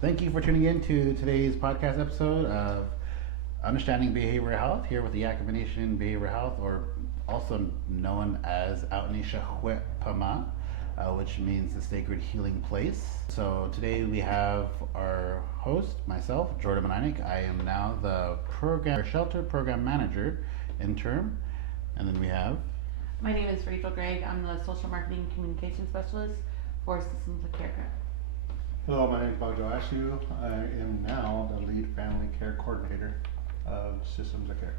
Thank you for tuning in to today's podcast episode of Understanding Behavioral Health here with the Yakama Nation Behavioral Health, or also known as Outnisha Pama, which means the sacred healing place. So today we have our host, myself, Jordan Maninik. I am now the program shelter program manager interim, and then we have. My name is Rachel Gregg. I'm the social marketing communication specialist for Systems of Care Grant. Hello, my name is Bojo Ashu. I am now the lead family care coordinator of Systems of Care.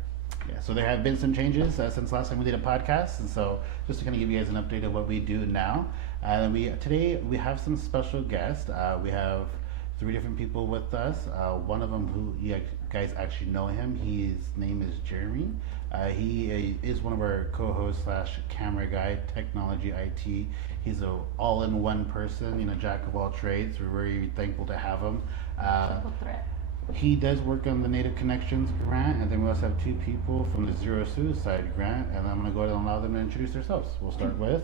Yeah, so there have been some changes since last time we did a podcast, and so just to kind of give you guys an update of what we do now. Today we have some special guests. We have three different people with us. One of them who you guys actually know him. His name is Jeremy. He is one of our co-hosts slash camera guy, technology IT. He's a all-in-one person, jack of all trades. We're very thankful to have him. Triple threat. He does work on the Native Connections grant, and then we also have two people from the Zero Suicide grant, and I'm going to go ahead and allow them to introduce themselves. We'll start with.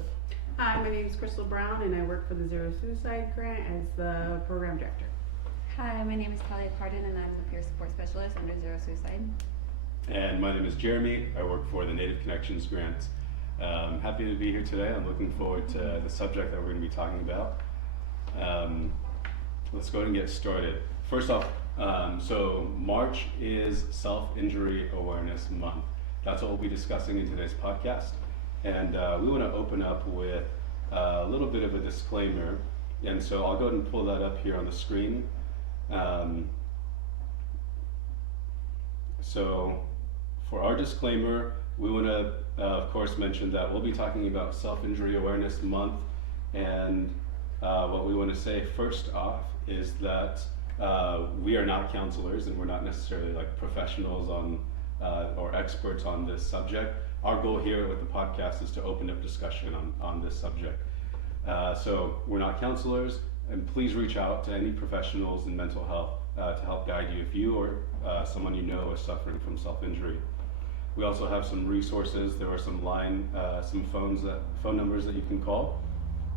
Hi, my name is Crystal Brown, and I work for the Zero Suicide Grant as the program director. Hi, my name is Talia Cardin, and I'm the peer support specialist under Zero Suicide. And my name is Jeremy. I work for the Native Connections grant. Happy to be here today. I'm looking forward to the subject that we're going to be talking about. Let's go ahead and get started. First off, so March is Self-Injury Awareness Month. That's what we'll be discussing in today's podcast. And we want to open up with a little bit of a disclaimer. And so I'll go ahead and pull that up here on the screen. So for our disclaimer, we want to, of course, mention that we'll be talking about Self-Injury Awareness Month. And what we want to say first off is that we are not counselors, and we're not necessarily like professionals on or experts on this subject. Our goal here with the podcast is to open up discussion on this subject. So we're not counselors, and please reach out to any professionals in mental health to help guide you if you or someone you know is suffering from self-injury. We also have some resources. There are some phone numbers that you can call.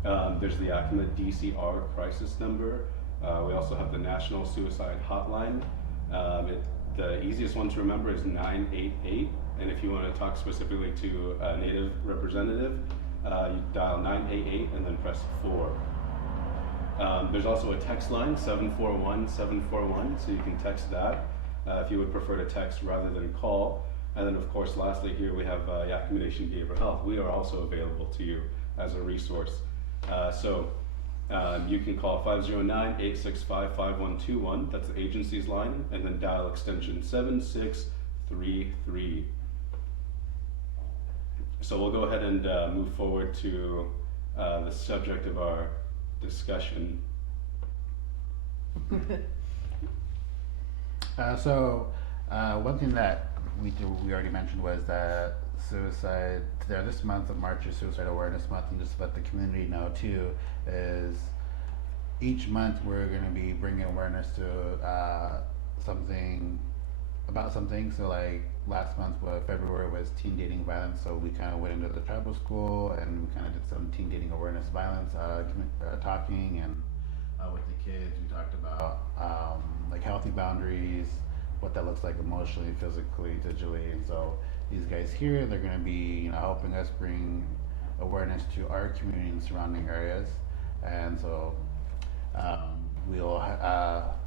There's the Yakama DCR crisis number. We also have the National Suicide Hotline. The easiest one to remember is 988. And if you want to talk specifically to a Native representative, you dial 988 and then press 4. There's also a text line, 741-741, so you can text that if you would prefer to text rather than call. And then, of course, lastly here we have Yakama Nation Behavioral Health. We are also available to you as a resource. You can call 509-865-5121, that's the agency's line, and then dial extension 7633. So we'll go ahead and move forward to the subject of our discussion. One thing that we already mentioned was that suicide, this month of March is Suicide Awareness Month, and just to let the community know too, is each month we're going to be bringing awareness to something. So like last month, February was teen dating violence, so we kind of went into the tribal school and we kind of did some teen dating awareness violence talking, and with the kids we talked about like healthy boundaries, what that looks like emotionally, physically, digitally. And so these guys here, they're going to be helping us bring awareness to our community and surrounding areas. And so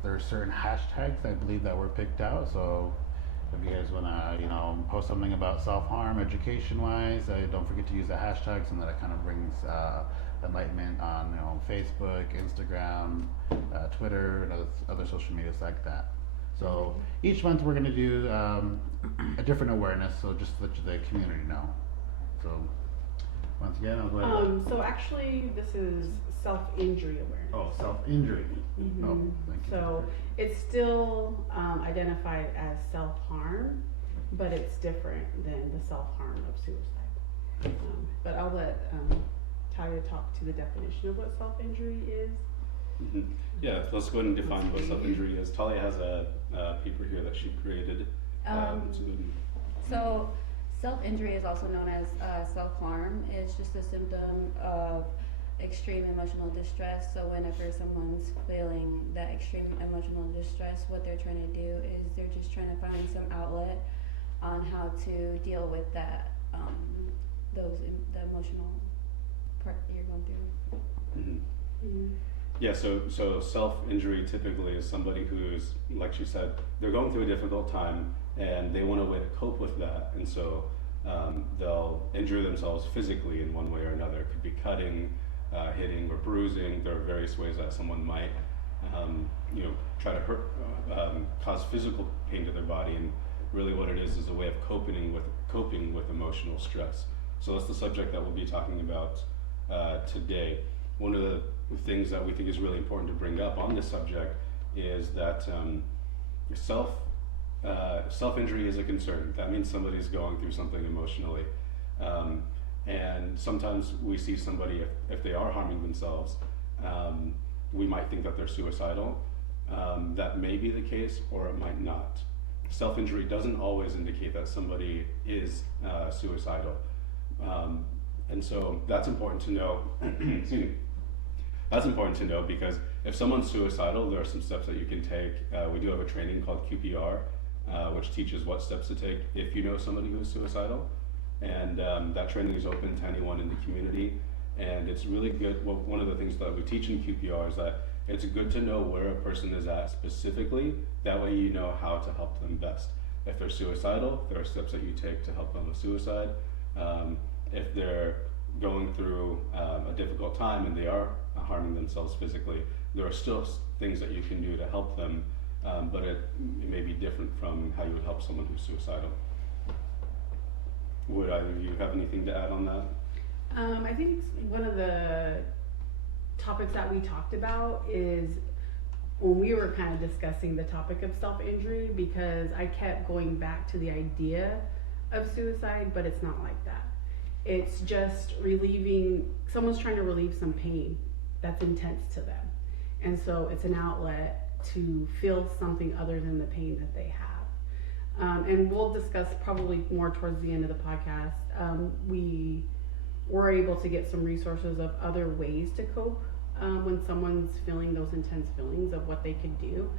there's certain hashtags I believe that were picked out. So if you guys want to post something about self-harm education wise, don't forget to use the hashtags, and that kind of brings enlightenment on Facebook, Instagram, Twitter, and other social medias like that. So each month we're going to do a different awareness, so just to let the community know. So once again, I'll go ahead. So actually, this is self-injury awareness. Oh, self-injury. Mm-hmm. Oh, thank you. So it's still identified as self-harm, but it's different than the self-harm of suicide. But I'll let Talia talk to the definition of what self-injury is. Mm-hmm. Yeah, let's go ahead and define what self-injury is. Talia has a paper here that she created. So self-injury is also known as self-harm. It's just a symptom of extreme emotional distress. So whenever someone's feeling that extreme emotional distress, what they're trying to do is they're just trying to find some outlet on how to deal with that, the emotional part that you're going through. Mhm. Yeah, so self-injury typically is somebody who's, like she said, they're going through a difficult time and they want a way to cope with that, and so they'll injure themselves physically in one way or another. It could be cutting, hitting, or bruising. There are various ways that someone might, try to hurt, cause physical pain to their body, and really what it is a way of coping with emotional stress. So that's the subject that we'll be talking about today. One of the things that we think is really important to bring up on this subject is that self-injury is a concern. That means somebody's going through something emotionally. And sometimes we see somebody, if they are harming themselves, we might think that they're suicidal. That may be the case, or it might not. Self-injury doesn't always indicate that somebody is suicidal. And so that's important to know. Excuse me. That's important to know because if someone's suicidal, there are some steps that you can take. We do have a training called QPR, which teaches what steps to take if you know somebody who is suicidal. And that training is open to anyone in the community. And it's really good. Well, one of the things that we teach in QPR is that it's good to know where a person is at specifically. That way you know how to help them best. If they're suicidal, there are steps that you take to help them with suicide. If they're going through a difficult time and they are harming themselves physically, there are still things that you can do to help them, but it may be different from how you would help someone who's suicidal. Would either of you have anything to add on that? I think one of the topics that we talked about is when we were kind of discussing the topic of self-injury, because I kept going back to the idea of suicide, but it's not like that. It's just someone's trying to relieve some pain that's intense to them. And so it's an outlet to feel something other than the pain that they have. And we'll discuss probably more towards the end of the podcast. We were able to get some resources of other ways to cope when someone's feeling those intense feelings of what they could do.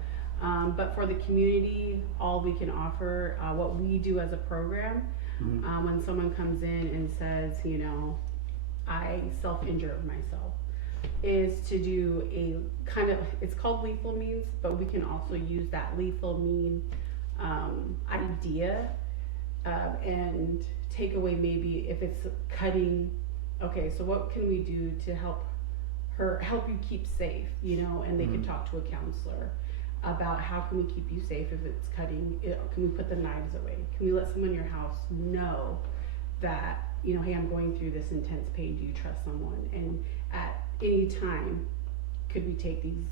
But for the community, all we can offer, what we do as a program, when someone comes in and says, I self-injure myself, is to do a kind of, it's called lethal means, but we can also use that lethal mean idea and take away maybe if it's cutting, okay, so what can we do to help you keep safe, and they can talk to a counselor about how can we keep you safe if it's cutting, can we put the knives away, can we let someone in your house know that, hey, I'm going through this intense pain, do you trust someone, and at any time, could we take these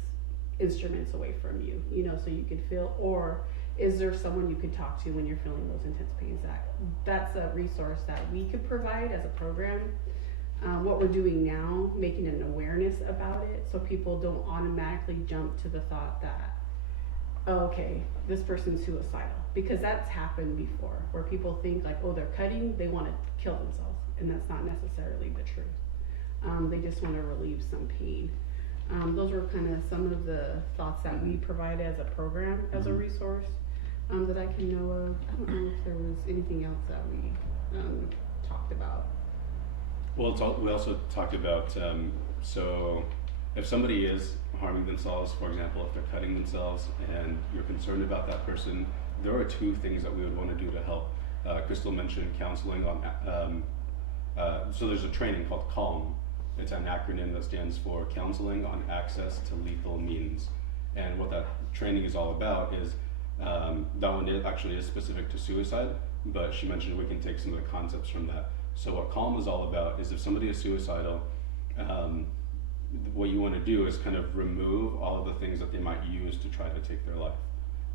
instruments away from you, so you could feel, or is there someone you could talk to when you're feeling those intense pains? That's a resource that we could provide as a program. What we're doing now, making an awareness about it so people don't automatically jump to the thought that, oh, okay, this person's suicidal, because that's happened before, where people think like, oh, they're cutting, they want to kill themselves, and that's not necessarily the truth. They just want to relieve some pain. Those were kind of some of the thoughts that we provide as a program, as a resource, that I can know of. I don't know if there was anything else that we talked about. Well, we also talked about, so if somebody is harming themselves, for example, if they're cutting themselves and you're concerned about that person, there are two things that we would want to do to help. Crystal mentioned counseling on, so there's a training called CALM. It's an acronym that stands for Counseling on Access to Lethal Means. And what that training is all about is, that one actually is specific to suicide, but she mentioned we can take some of the concepts from that. So what CALM is all about is if somebody is suicidal, what you want to do is kind of remove all of the things that they might use to try to take their life.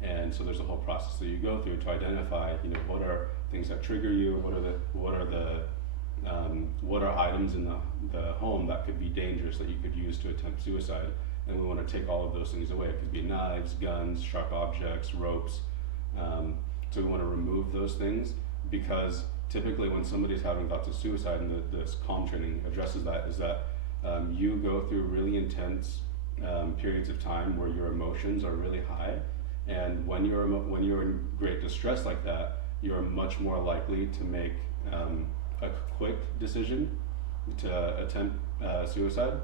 And so there's a whole process that you go through to identify, what are things that trigger you, what are items in the home that could be dangerous that you could use to attempt suicide. And we want to take all of those things away. It could be knives, guns, sharp objects, ropes. So we want to remove those things, because typically when somebody's having thoughts of suicide, and this CALM training addresses that, is that You go through really intense periods of time where your emotions are really high, and when you're in great distress like that, you're much more likely to make a quick decision to attempt suicide,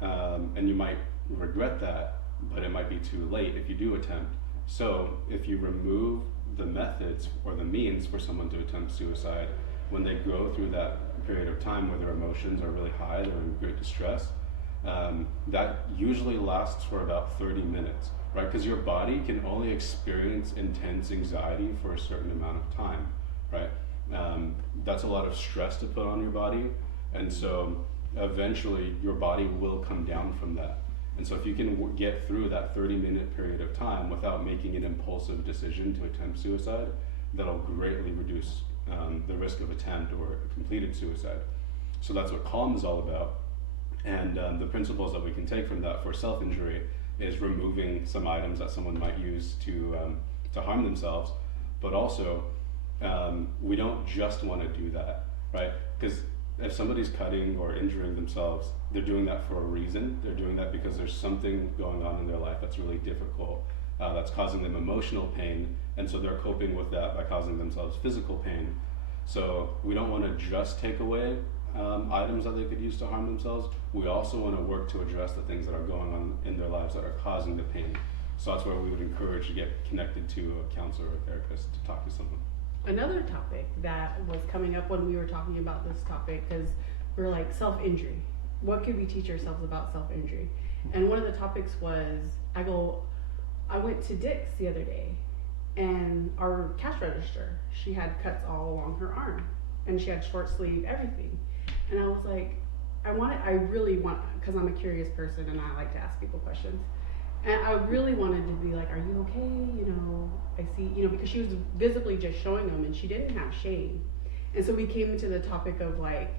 and you might regret that, but it might be too late if you do attempt. So if you remove the methods or the means for someone to attempt suicide, when they go through that period of time where their emotions are really high, they're in great distress, that usually lasts for about 30 minutes, right? Because your body can only experience intense anxiety for a certain amount of time, right? That's a lot of stress to put on your body, and so eventually your body will come down from that. And so if you can get through that 30-minute period of time without making an impulsive decision to attempt suicide, that'll greatly reduce the risk of attempt or completed suicide. So that's what Calm is all about. And the principles that we can take from that for self-injury is removing some items that someone might use to harm themselves, but also we don't just want to do that, right? Because if somebody's cutting or injuring themselves, they're doing that for a reason. They're doing that because there's something going on in their life that's really difficult, that's causing them emotional pain, and so they're coping with that by causing themselves physical pain. So we don't want to just take away items that they could use to harm themselves. We also want to work to address the things that are going on in their lives that are causing the pain. So that's where we would encourage to get connected to a counselor or therapist to talk to someone. Another topic that was coming up when we were talking about this topic, because we're like self-injury. What could we teach ourselves about self-injury? And one of the topics was, I went to Dick's the other day, and our cash register, she had cuts all along her arm, and she had short sleeve, everything. And I was like, I really want, because I'm a curious person and I like to ask people questions. And I really wanted to be like, are you okay? You know, I see, you know, because she was visibly just showing them and she didn't have shame. And so we came into the topic of like,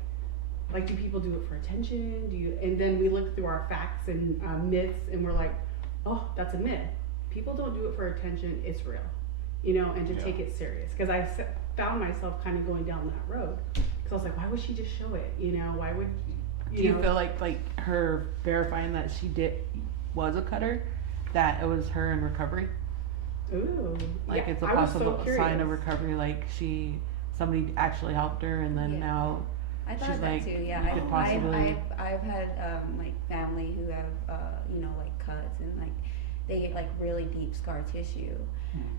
do people do it for attention? And then we looked through our facts and myths, and we're like, oh, that's a myth. People don't do it for attention, it's real, you know, and to take it serious. Because I found myself kind of going down that road. Because I was like, why would she just show it? You know, why would, Do you feel like her verifying that she was a cutter, that it was her in recovery? Ooh. Like yeah, it's a I was so possible sign of curious. recovery, like somebody actually helped her, and then Yeah. now I thought she's that like, too. Yeah, you could possibly. I've had like family who have you know, like cuts, and like they get like really deep scar tissue,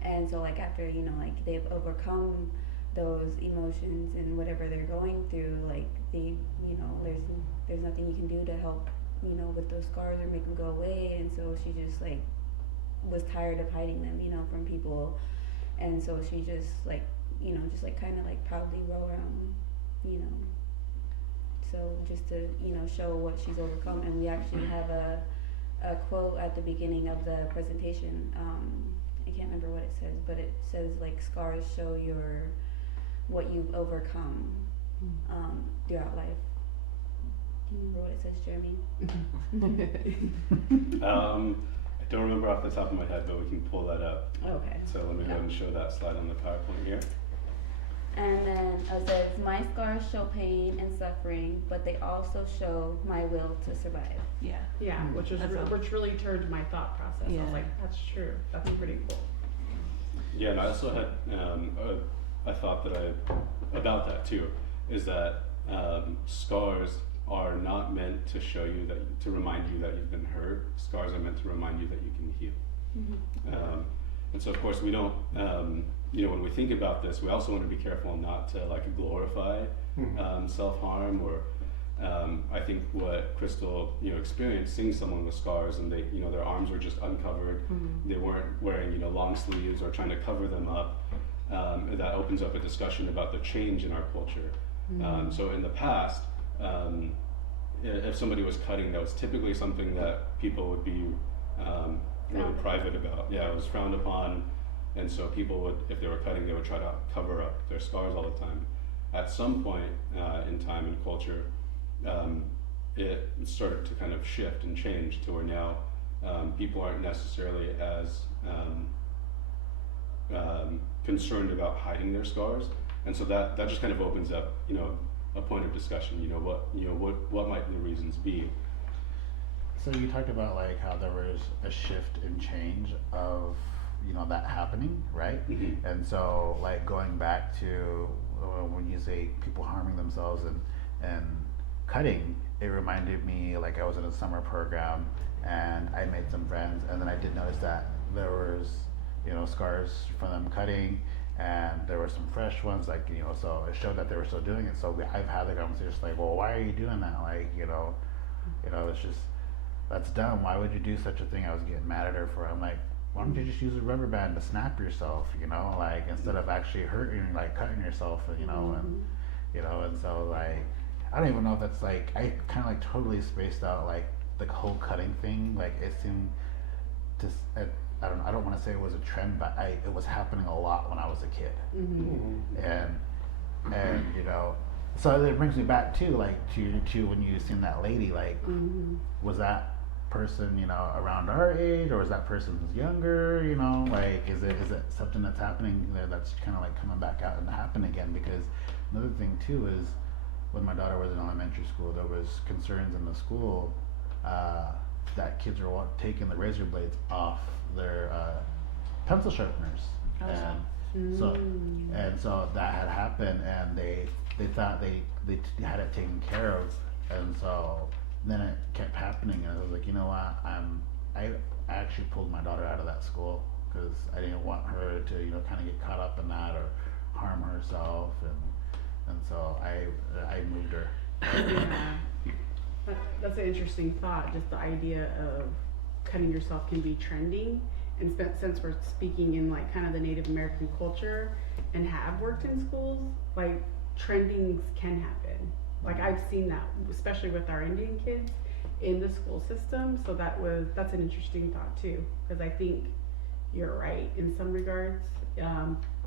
and so like after, you know, like they've overcome those emotions and whatever they're going through, like they, you know, there's nothing you can do to help, you know, with those scars or make them go away, and so she just like was tired of hiding them, you know, from people, and so she just like, you know, just like kind of like proudly roll around, you know. So just to, you know, show what she's overcome. And we actually have a quote at the beginning of the presentation. I can't remember what it says, but it says like, scars show what you've overcome throughout life. Do you remember what it says, Jeremy? I don't remember off the top of my head, but we can pull that up. Okay. So let me go ahead and show that slide on the PowerPoint here. And then it says, my scars show pain and suffering, but they also show my will to survive. Yeah. Yeah, which really turned my thought process. I Yeah. was like, that's true. That's pretty cool. Yeah, and I also had a thought about that too, is that scars are not meant to show you to remind you that you've been hurt. Scars are meant to remind you that you can heal. Mm-hmm. And so of course we don't, you know, when we think about this, we also want to be careful not to like glorify self-harm, or I think what Crystal, you know, experienced, seeing someone with scars and they, you know, their arms were just uncovered, they weren't wearing, you know, long sleeves or trying to cover them up, that opens up a discussion about the change in our culture. So in the past, if somebody was cutting, that was typically something that people would be really private about. Yeah, it was frowned upon, and so people would, if they were cutting, they would try to cover up their scars all the time. At some point in time and culture, it started to kind of shift and change to where now people aren't necessarily as concerned about hiding their scars, and so that just kind of opens up, you know, a point of discussion. What might the reasons be? So you talked about like how there was a shift in change of that happening, right? Mhm. And so like going back to when you say people harming themselves and cutting, it reminded me like I was in a summer program and I made some friends, and then I did notice that there was scars from them cutting, and there were some fresh ones, like so it showed that they were still doing it. So I've had the conversation like, well, why are you doing that? Like it's just, that's dumb. Why would you do such a thing? I was getting mad at her for it. I'm like, why don't you just use a rubber band to snap yourself, like instead of actually hurting, like cutting yourself, and so like, I don't even know if that's like, I kind of like totally spaced out like the whole cutting thing. Like it seemed to, I don't want to say it was a trend, but it was happening a lot when I was a kid, and so it brings me back to like to when you seen that lady, like was that person around our age, or is that person who's younger, like is it something that's happening there that's kind of like coming back out and happen again? Because another thing too is when my daughter was in elementary school, there was concerns in the school that kids were taking the razor blades off their pencil sharpeners, and so that had happened, and they thought they had it taken care of, and so then it kept happening, and I was like, you know what, I actually pulled my daughter out of that school because I didn't want her to kind of get caught up in that or harm herself, and so I moved her. Yeah. That's an interesting thought, just the idea of cutting yourself can be trending. And since we're speaking in like kind of the Native American culture and have worked in schools, like trendings can happen. Like I've seen that, especially with our Indian kids in the school system. So that's an interesting thought too, because I think you're right in some regards.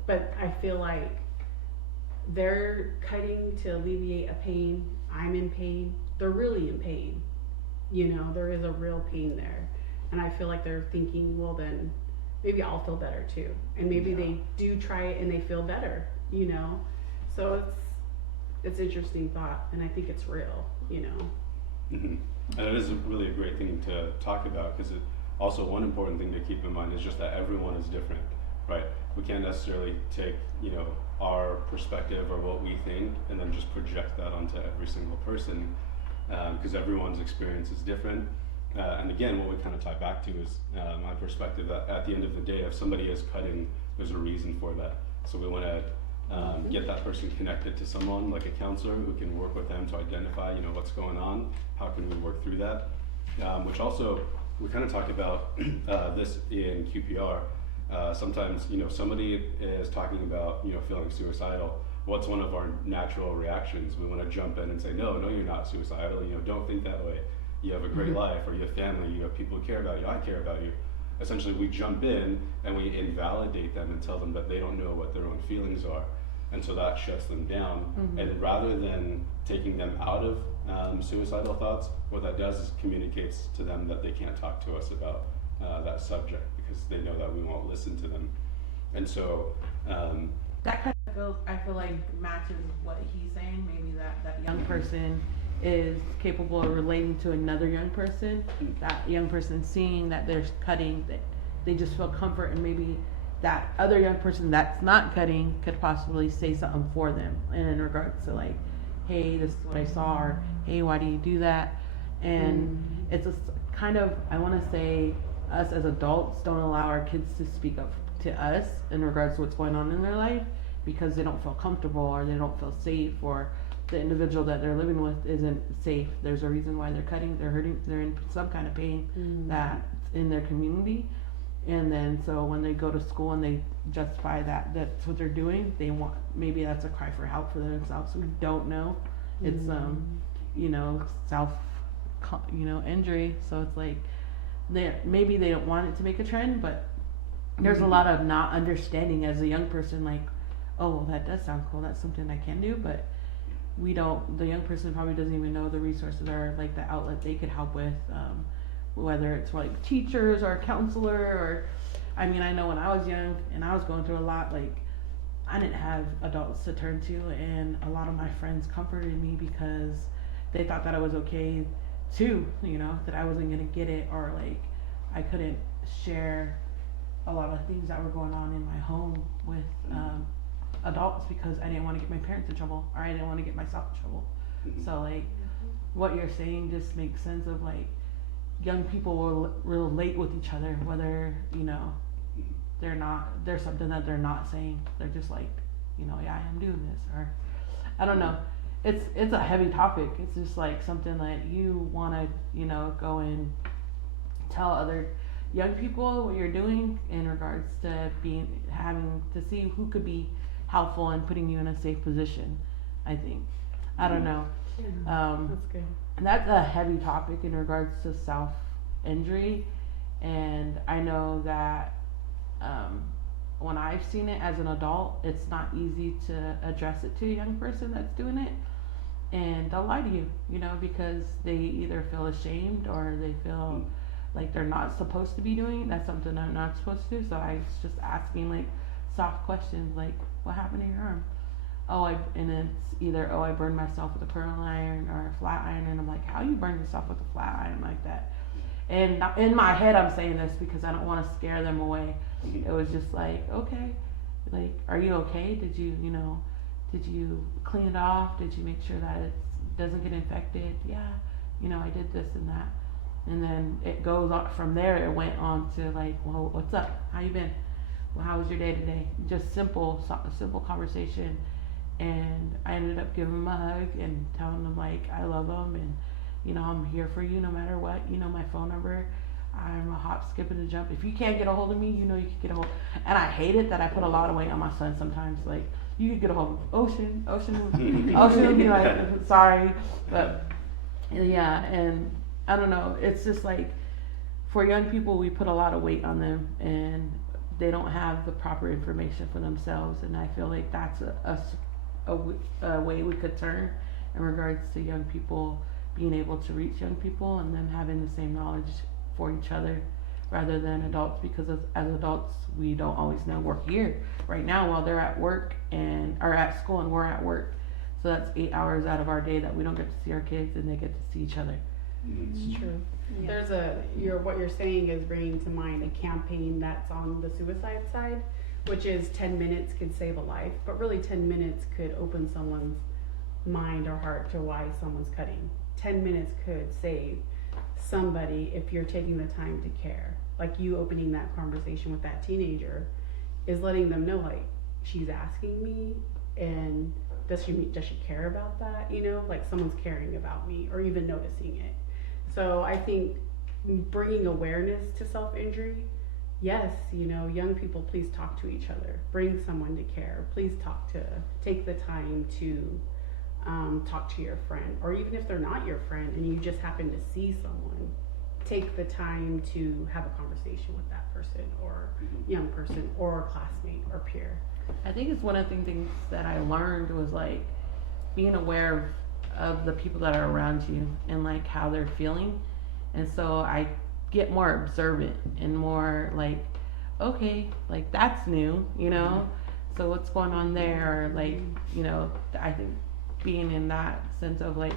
But I feel like they're cutting to alleviate a pain. I'm in pain. They're really in pain. There is a real pain there. And I feel like they're thinking, well then, maybe I'll feel better too. And maybe they do try it and they feel better, So it's interesting thought, and I think it's real, Mm-hmm. And it is really a great thing to talk about, because also one important thing to keep in mind is just that everyone is different, right? We can't necessarily take, our perspective or what we think and then just project that onto every single person, because everyone's experience is different. And again, what we kind of tie back to is my perspective that at the end of the day, if somebody is cutting, there's a reason for that. So we want to get that person connected to someone like a counselor who can work with them to identify, what's going on, how can we work through that, which also, we kind of talked about this in QPR. Sometimes, somebody is talking about, feeling suicidal. What's one of our natural reactions? We want to jump in and say, no, you're not suicidal. Don't think that way. You have a great life, or you have family, you have people who care about you, I care about you. Essentially, we jump in and we invalidate them and tell them that they don't know what their own feelings are. And so that shuts them down. And rather than taking them out of suicidal thoughts, what that does is communicates to them that they can't talk to us about that subject, because they know that we won't listen to them. And so That kind of feels, I feel like, matches what he's saying. Maybe that young person is capable of relating to another young person. That young person seeing that there's cutting, that they just feel comfort, and maybe that other young person that's not cutting could possibly say something for them in regards to like, hey, this is what I saw, or hey, why do you do that? And it's a kind of, I want to say, us as adults don't allow our kids to speak up to us in regards to what's going on in their life, because they don't feel comfortable, or they don't feel safe, or the individual that they're living with isn't safe. There's a reason why they're cutting, they're hurting, they're in some kind of pain that's in their community. And then so when they go to school and they justify that that's what they're doing, they want, maybe that's a cry for help for themselves. We don't know. It's self injury. So it's like maybe they don't want it to make a trend, but there's a lot of not understanding as a young person, like, oh, well, that does sound cool, that's something I can do, but the young person probably doesn't even know the resources or like the outlet they could help with, whether it's like teachers or a counselor, or I mean, I know when I was young and I was going through a lot, like I didn't have adults to turn to, and a lot of my friends comforted me because they thought that it was okay too, you know, that I wasn't gonna get it, or like I couldn't share a lot of things that were going on in my home with adults because I didn't want to get my parents in trouble, or I didn't want to get myself in trouble. Mhm. So like what you're saying just makes sense of like young people will relate with each other, whether, you know, there's something that they're not saying. They're just like, you know, yeah, I am doing this, or I don't know. It's a heavy topic. It's just like something that you want to, you know, go and tell other young people what you're doing in regards to having to see who could be helpful and putting you in a safe position. I think. I don't know. That's good. And that's a heavy topic in regards to self injury, and I know that when I've seen it as an adult, it's not easy to address it to a young person that's doing it, and they'll lie to you, you know, because they either feel ashamed or they feel like they're not supposed to be doing it. That's something they're not supposed to do. So I was just asking like soft questions like, "What happened to your arm?" And it's either, I burned myself with a curling iron or a flat iron, and I'm like, how you burn yourself with a flat iron like that? And in my head, I'm saying this because I don't want to scare them away. It was just like, okay, like, are you okay? Did you clean it off? Did you make sure that it doesn't get infected? Yeah, I did this and that. And then it goes on from there. It went on to like, well, what's up? How you been? Well, how was your day today? Just simple conversation. And I ended up giving him a hug and telling him like I love him, and I'm here for you no matter what. My phone number. I'm a hop, skip, and a jump. If you can't get a hold of me, you can get a hold. And I hate it that I put a lot of weight on my son sometimes. Like, you could get a hold of Ocean. Ocean would be like, sorry, but yeah. And I don't know. It's just like for young people, we put a lot of weight on them, and they don't have the proper information for themselves. And I feel like that's a way we could turn in regards to young people being able to reach young people and them having the same knowledge for each other rather than adults, because as adults we don't always know. We're here right now while they're at work or at school, and we're at work, so that's 8 hours out of our day that we don't get to see our kids, and they get to see each other. It's true. Yeah. There's what you're saying is bringing to mind a campaign that's on the suicide side, which is 10 minutes could save a life, but really 10 minutes could open someone's mind or heart to why someone's cutting. 10 minutes could save somebody if you're taking the time to care. Like you opening that conversation with that teenager is letting them know, like, she's asking me, and does she care about that? Like someone's caring about me or even noticing it. So I think bringing awareness to self-injury, yes, young people, please talk to each other. Bring someone to care. Please take the time to talk to your friend. Or even if they're not your friend and you just happen to see someone, take the time to have a conversation with that person or young person or classmate or peer. I think it's one of the things that I learned was like being aware of the people that are around you and like how they're feeling. And so I get more observant and more like, okay, like that's new, so what's going on there? Or like, I think being in that sense of like,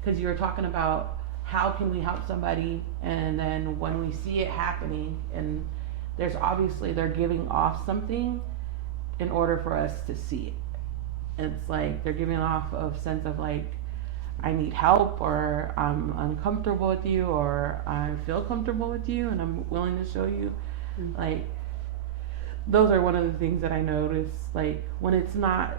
because you were talking about how can we help somebody, and then when we see it happening, and there's obviously they're giving off something in order for us to see it. It's like they're giving off a sense of like, I need help, or I'm uncomfortable with you, or I feel comfortable with you and I'm willing to show you. Like, those are one of the things that I notice, like when it's not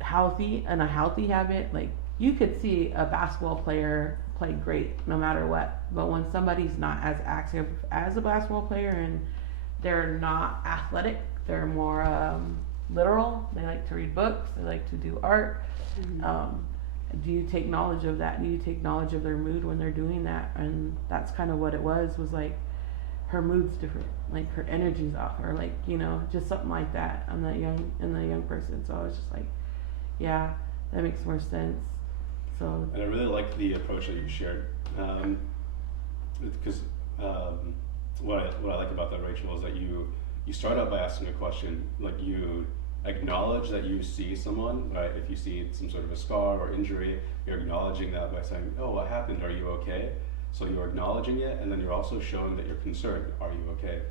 healthy and a healthy habit. Like you could see a basketball player play great no matter what, but when somebody's not as active as a basketball player and they're not athletic, they're more literal, they like to read books, they like to do art, do you take knowledge of that? Do you take knowledge of their mood when they're doing that? And that's kind of what it was like her mood's different, like her energy's off, or like, just something like that in the young person. So I was just like, yeah, that makes more sense. So, and I really like the approach that you shared, because what I like about that, Rachel, is that you start out by asking a question, like you acknowledge that you see someone, right? If you see some sort of a scar or injury, you're acknowledging that by saying, oh, what happened? Are you okay? So you're acknowledging it, and then you're also showing that you're concerned. Are you okay?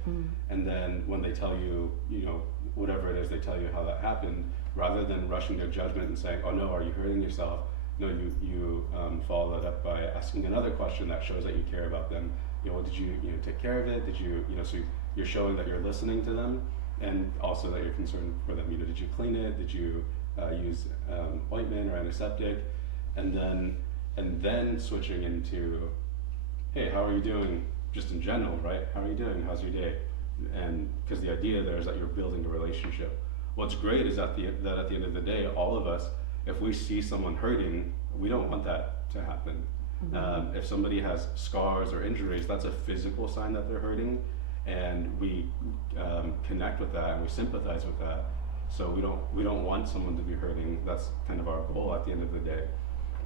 And then when they tell you, you know, whatever it is, they tell you how that happened, rather than rushing to judgment and saying, oh no, are you hurting yourself? No, you follow that up by asking another question that shows that you care about them. You know, did you take care of it? Did you, so you're showing that you're listening to them, and also that you're concerned for them. You know, did you clean it? Did you use ointment or antiseptic? And then switching into, hey, how are you doing? Just in general, right? How are you doing? How's your day? And because the idea there is that you're building a relationship. What's great is that at the end of the day, all of us, if we see someone hurting, we don't want that to happen. If somebody has scars or injuries, that's a physical sign that they're hurting, and we connect with that and we sympathize with that. So we don't want someone to be hurting. That's kind of our goal at the end of the day.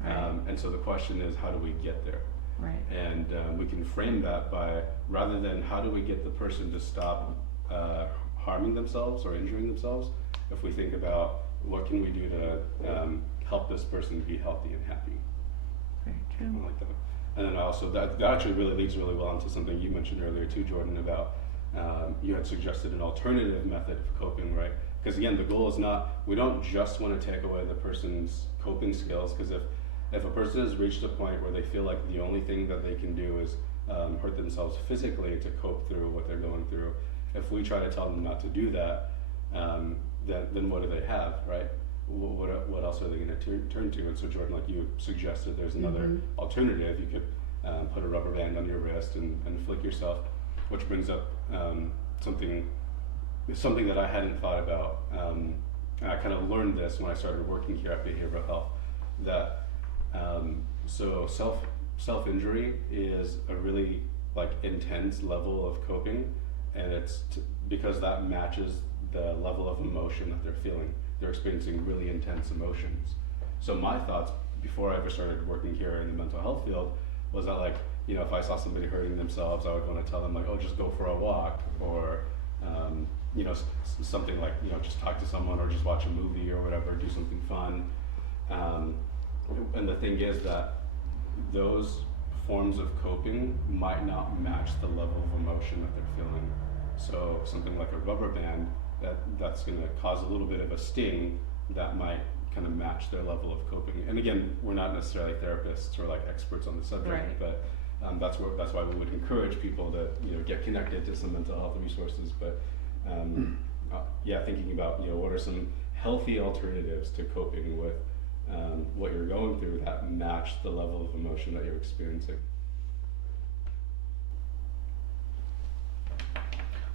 Right. And so the question is, how do we get there? Right. And we can frame that by, rather than how do we get the person to stop harming themselves or injuring themselves, if we think about what can we do to help this person be healthy and happy. Very I true. like that. And then also that actually really leads really well into something you mentioned earlier too, Jordan, about you had suggested an alternative method of coping, right? Because again, the goal is not, we don't just want to take away the person's coping skills, because if a person has reached a point where they feel like the only thing that they can do is hurt themselves physically to cope through what they're going through, if we try to tell them not to do that, then what do they have, right? What else are they going to turn to? And so Jordan, like you suggested, there's another alternative. You could put a rubber band on your wrist and flick yourself, which brings up something that I hadn't thought about. And I kind of learned this when I started working here at Behavioral Health, that so self-injury is a really like intense level of coping, and it's because that matches the level of emotion that they're feeling. They're experiencing really intense emotions. So my thoughts before I ever started working here in the mental health field was that, like, if I saw somebody hurting themselves, I would want to tell them, like, oh, just go for a walk, or something like, just talk to someone, or just watch a movie or whatever, do something fun. And the thing is that those forms of coping might not match the level of emotion that they're feeling. So something like a rubber band, that's going to cause a little bit of a sting that might kind of match their level of coping. And again, we're not necessarily therapists or like experts on the subject, Right. but that's why we would encourage people to get connected to some mental health resources. But thinking about what are some healthy alternatives to coping with what you're going through that match the level of emotion that you're experiencing.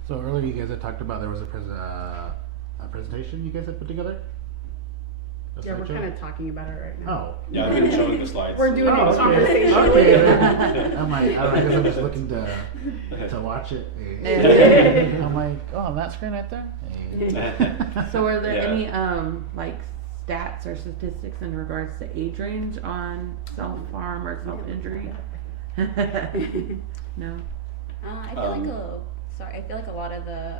So earlier you guys had talked about there was a presentation you guys had put together? A Yeah, we're slideshow? kind of talking about it right now. Oh. Yeah, I've been showing the slides. We're doing Oh, a okay. conversation. Okay. then. I'm like, I guess I'm just looking to watch it. I'm like, oh, on that screen right there? Hey. So are there Yeah. any like stats or statistics in regards to age range on self-harm or self-injury? No? I feel like a lot of the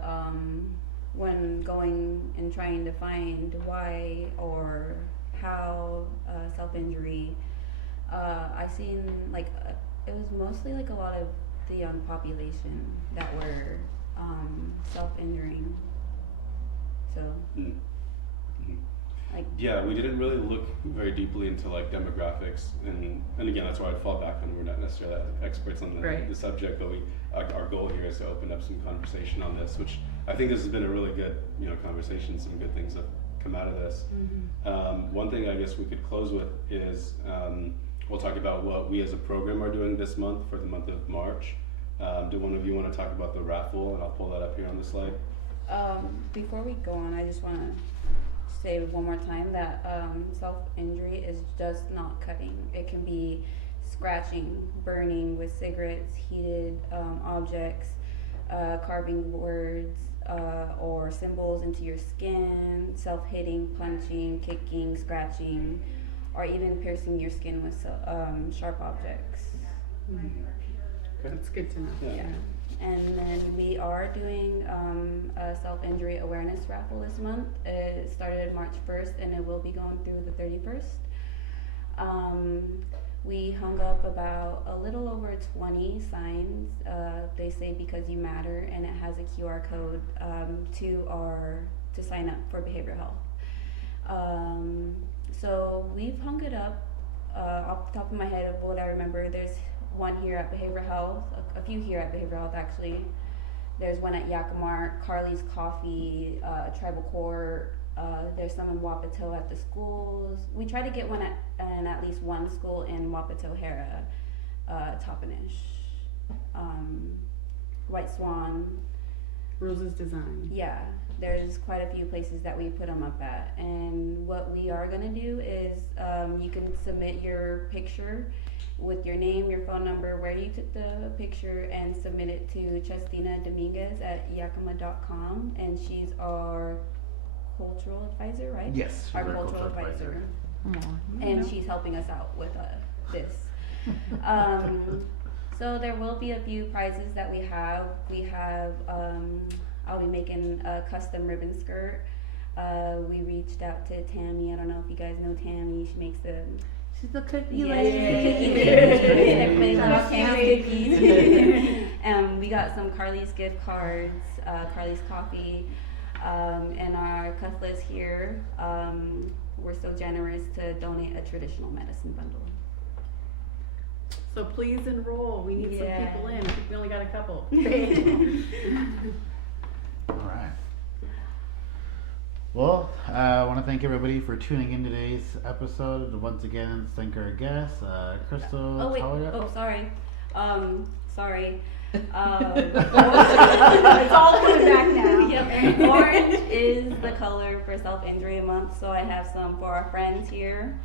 when going and trying to find why or how self-injury, I seen like it was mostly like a lot of the young population that were self-injuring. So like Yeah, we didn't really look very deeply into like demographics, and again, that's why I'd fall back on, we're not necessarily experts on Right. the subject, but our goal here is to open up some conversation on this, which I think this has been a really good conversation. Some good things have come out of this. One thing I guess we could close with is we'll talk about what we as a program are doing this month for the month of March. Do one of you want to talk about the raffle? And I'll pull that up here on the slide. before we go on, I just want to say one more time that self-injury is just not cutting. It can be scratching, burning with cigarettes, heated objects, carving words or symbols into your skin, self-hitting, punching, kicking, scratching, or even piercing your skin with sharp objects. That's good to know. Yeah. Yeah. And then we are doing a self-injury awareness raffle this month. It started March 1st and it will be going through the 31st. We hung up about a little over 20 signs. They say because you matter, and it has a QR code to sign up for behavioral health. So we've hung it up. Off the top of my head of what I remember, there's one here at Behavioral Health, a few here at Behavioral Health actually. There's one at Yakama, Carly's Coffee, Tribal Court. There's some in Wapato at the schools. We try to get one at least one school in Wapato, Hera, Toppenish, White Swan. Rose's Design. Yeah, there's quite a few places that we put them up at. And what we are gonna do is you can submit your picture with your name, your phone number, where you took the picture, and submit it to Chestina Dominguez at yakama.com, and she's our cultural advisor, right? Yes, she's our our cultural cultural advisor. Aw, And she's helping us out with this. So there will be a few prizes that we have. I'll be making a custom ribbon skirt. We reached out to Tammy. I don't know if you guys know Tammy. She makes the She's the cookie yeah, lady. she's the cookie lady. Everybody loves Tammy's cookies. We got some Carly's gift cards, Carly's Coffee, and our Cutlass here. We're so generous to donate a traditional medicine bundle. So please enroll. We need Yeah. some people in. I think we only got a couple. All right. Well, I want to thank everybody for tuning in today's episode. Once again, thank our guests, Crystal, Oh wait, Talia. oh sorry. Sorry. It's all coming back now. Yep. Orange is the color for self-injury month, so I have some for our friends here.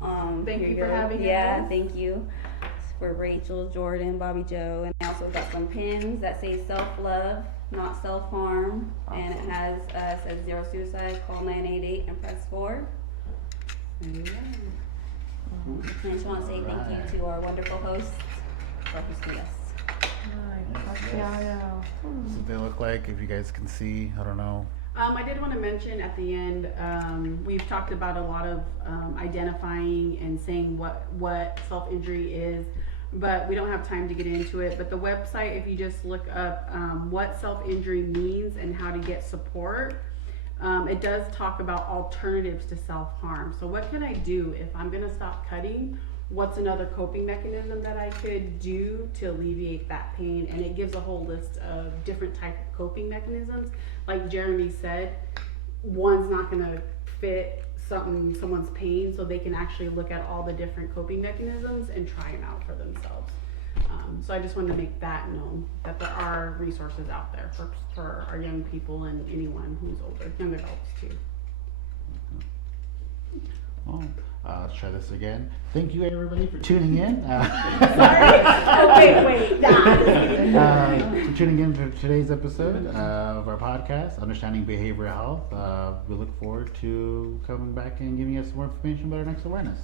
Thank Here you for go. having Yeah, us. thank you. It's for Rachel, Jordan, Bobby Joe, and I also got some pins that say self-love, not self-harm, and it Awesome. has says 0 suicide, call 988 and press 4. And I just want to say thank Alright. you to our wonderful hosts for hosting us. So they look like, if you guys can see, I don't know. I did want to mention at the end, we've talked about a lot of identifying and saying what self-injury is, but we don't have time to get into it. But the website, if you just look up what self-injury means and how to get support, it does talk about alternatives to self-harm. So what can I do if I'm going to stop cutting? What's another coping mechanism that I could do to alleviate that pain? And it gives a whole list of different type of coping mechanisms. Like Jeremy said, one's not gonna fit someone's pain, so they can actually look at all the different coping mechanisms and try them out for themselves. So I just wanted to make that known, that there are resources out there for our young people and anyone who's older, young adults too. Oh, let's try this again. Thank you everybody for tuning in. Wait, For tuning in for today's episode of our podcast, Understanding Behavioral Health. We look forward to coming back and giving us more information about our next awareness.